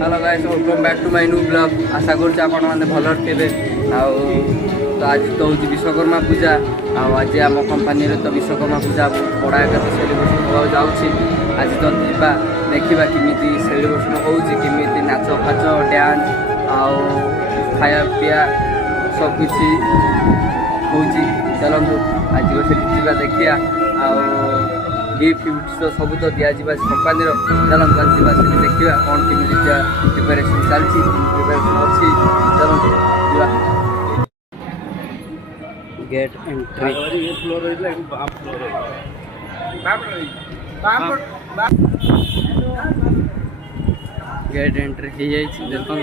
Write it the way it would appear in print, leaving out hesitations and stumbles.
hello guys welcome back to my new blog आशा कर भल थे तो आज तो हूँ विश्वकर्मा पूजा आज आम कंपानी तो विश्वकर्मा पूजा बड़ा एक सेलिब्रेशन हो जाऊँगी आज तो जा देखा केमी सेलिब्रेशन होमी नाच फाच डांस खाया पीया सबकि हूँ चलतु आज जा देखिया गिफ्ट तो सब तो दिज्व कंपानी चलते देखा कौन केमी प्रिपेरेसन चलती प्रिपेरेसन अच्छी चलते गेट एंट्री गेट एंट्री हो जाए देखो